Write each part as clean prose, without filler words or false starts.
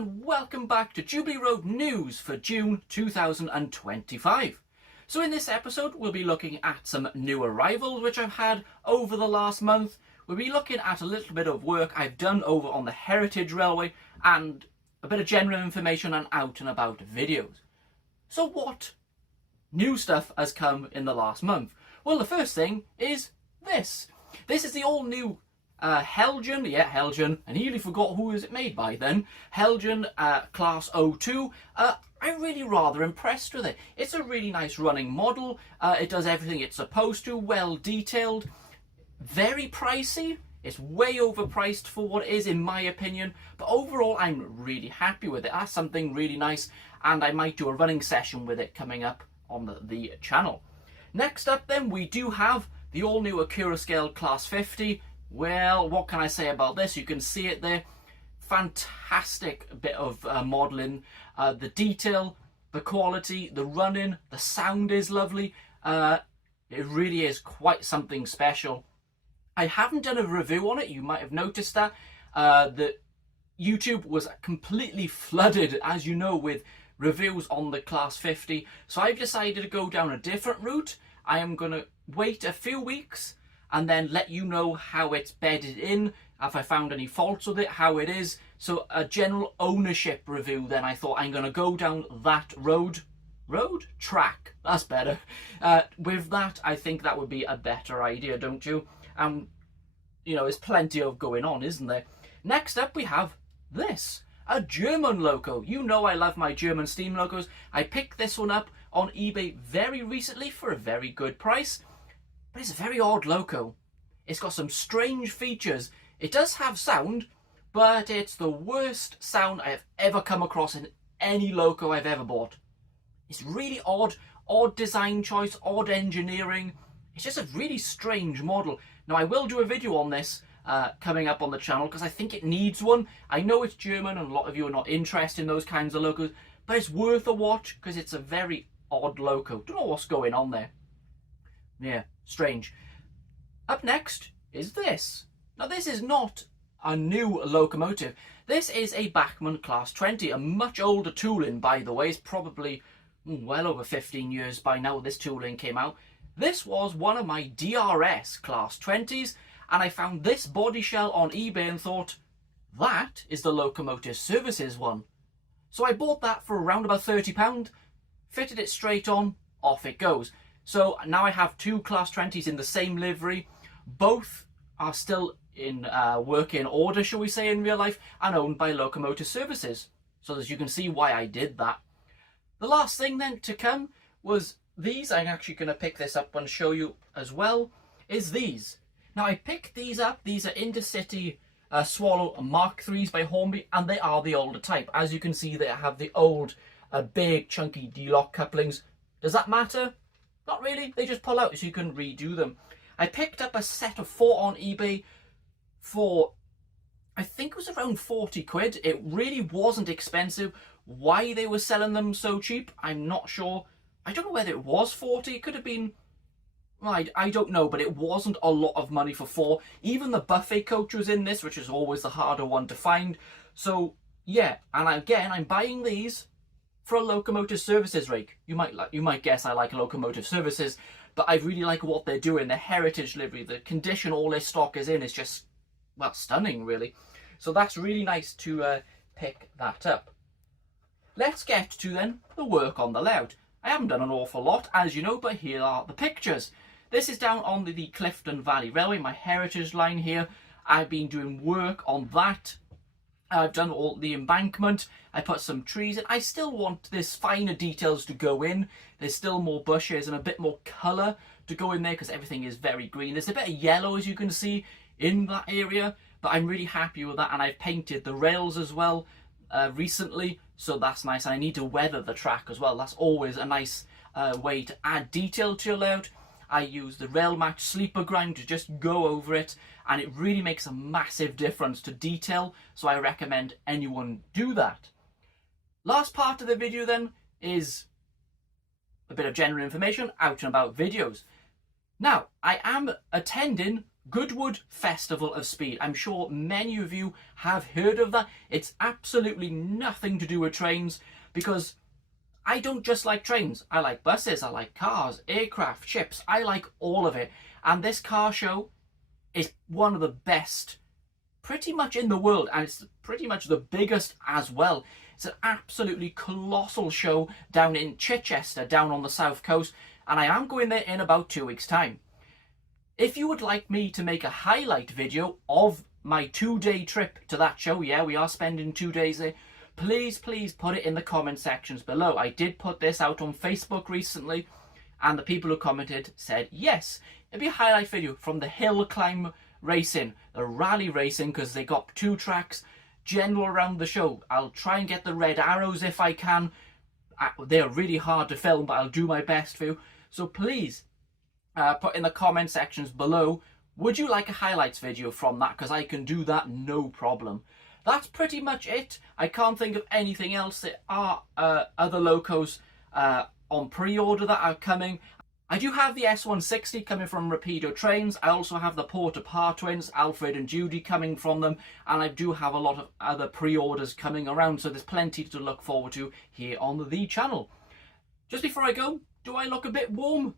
and welcome back to Jubilee Road News for June 2025. So in this episode we'll be looking at some new arrivals which I've had over the last month. We'll be looking at a little bit of work I've done over on the Heritage Railway and a bit of general information and out and about videos. So what new stuff has come in the last month? Well, the first thing is this. This is the all new Helgen, I nearly forgot who is it made by then. Helgen Class 02. I'm really rather impressed with it. It's a really nice running model. It does everything it's supposed to, well detailed, very pricey. It's way overpriced for what it is in my opinion, but overall I'm really happy with it. That's something really nice, and I might do a running session with it coming up on the channel. Next up then we do have the all new Acura Scale Class 50. Well, what can I say about this? You can see it there. Fantastic bit of modelling. The detail, the quality, the running, the sound is lovely. It really is quite something special. I haven't done a review on it. You might have noticed that. That YouTube was completely flooded, as you know, with reviews on the Class 50. So I've decided to go down a different route. I am going to wait a few weeks and then let you know how it's bedded in, if I found any faults with it, how it is. So a general ownership review then. I thought I'm going to go down that track, that's better. With that, I think that would be a better idea, don't you? You know, there's plenty of going on, isn't there? Next up we have this, a German loco. You know I love my German steam locos. I picked this one up on eBay very recently for a very good price. But it's a very odd loco. It's got some strange features. It does have sound, but it's the worst sound I have ever come across in any loco I've ever bought. It's really odd design choice, odd engineering. It's just a really strange model. Now I will do a video on this coming up on the channel because I think it needs one. I know it's German and a lot of you are not interested in those kinds of locos, but it's worth a watch because it's a very odd loco. Don't know what's going on there. Yeah, strange. Up next is this. Now this is not a new locomotive. This is a Bachmann Class 20, a much older tooling, by the way. It's probably well over 15 years by now this tooling came out. This was one of my DRS Class 20s, and I found this body shell on eBay and thought, that is the Locomotive Services one. So I bought that for around about £30, fitted it straight on, off it goes. So now I have two Class 20s in the same livery. Both are still in working order, shall we say, in real life, and owned by Locomotive Services. So as you can see why I did that. The last thing then to come was these. I'm actually going to pick this up and show you as well, is these. Now I picked these up. These are Intercity Swallow Mark 3s by Hornby, and they are the older type. As you can see, they have the old big chunky D-lock couplings. Does that matter? Not really, they just pull out so you can redo them. I picked up a set of 4 on eBay for, I think it was around 40 quid. It really wasn't expensive. Why they were selling them so cheap, I'm not sure. I don't know whether it was 40, it could have been, I don't know, but it wasn't a lot of money for 4. Even the buffet coach was in this, which is always the harder one to find. So yeah, and again, I'm buying these for a Locomotive Services rake. You might guess I like Locomotive Services, but I really like what they're doing. The heritage livery, the condition all their stock is in is just, well, stunning really. So that's really nice to pick that up. Let's get to then the work on the layout. I haven't done an awful lot, as you know, but here are the pictures. This is down on the Clifton Valley Railway, my heritage line here. I've been doing work on that. I've done all the embankment. I put some trees in. I still want this finer details to go in. There's still more bushes and a bit more colour to go in there because everything is very green. There's a bit of yellow, as you can see, in that area, but I'm really happy with that. And I've painted the rails as well recently, so that's nice. And I need to weather the track as well. That's always a nice way to add detail to your layout. I use the rail match sleeper grind to just go over it, and it really makes a massive difference to detail, so I recommend anyone do that. Last part of the video then is a bit of general information, out and about videos. Now, I am attending Goodwood Festival of Speed. I'm sure many of you have heard of that. It's absolutely nothing to do with trains, because I don't just like trains. I like buses, I like cars, aircraft, ships. I like all of it. And this car show is one of the best pretty much in the world, and it's pretty much the biggest as well. It's an absolutely colossal show down in Chichester, down on the south coast, and I am going there in about 2 weeks' time. If you would like me to make a highlight video of my 2-day trip to that show, yeah, we are spending 2 days there, please put it in the comment sections below. I did put this out on Facebook recently, and the people who commented said yes, it'd be a highlight video from the hill climb racing, the rally racing, because they got 2 tracks, general around the show. I'll try and get the red arrows if I can. They're really hard to film, but I'll do my best for you. So please put in the comment sections below, would you like a highlights video from that? Because I can do that, no problem. That's pretty much it. I can't think of anything else. There are other locos on pre-order that are coming. I do have the S160 coming from Rapido Trains. I also have the Porter Parr twins, Alfred and Judy, coming from them. And I do have a lot of other pre-orders coming around, so there's plenty to look forward to here on the channel. Just before I go, do I look a bit warm?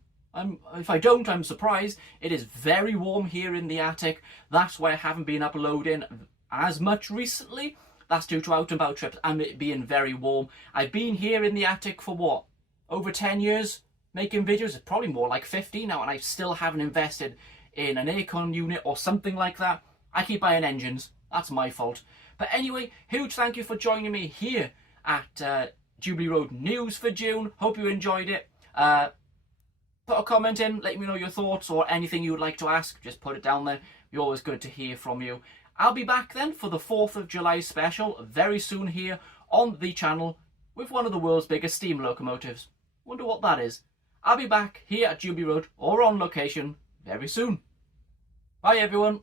If I don't, I'm surprised. It is very warm here in the attic. That's why I haven't been uploading as much recently. That's due to out and about trips and it being very warm. I've been here in the attic for what? Over 10 years making videos. It's probably more like 50 now, and I still haven't invested in an aircon unit or something like that. I keep buying engines. That's my fault. But anyway, huge thank you for joining me here at Jubilee Road News for June. Hope you enjoyed it. Put a comment in, let me know your thoughts or anything you would like to ask. Just put it down there. We're always good to hear from you. I'll be back then for the 4th of July special very soon here on the channel with one of the world's biggest steam locomotives. Wonder what that is. I'll be back here at Jubilee Road or on location very soon. Bye everyone.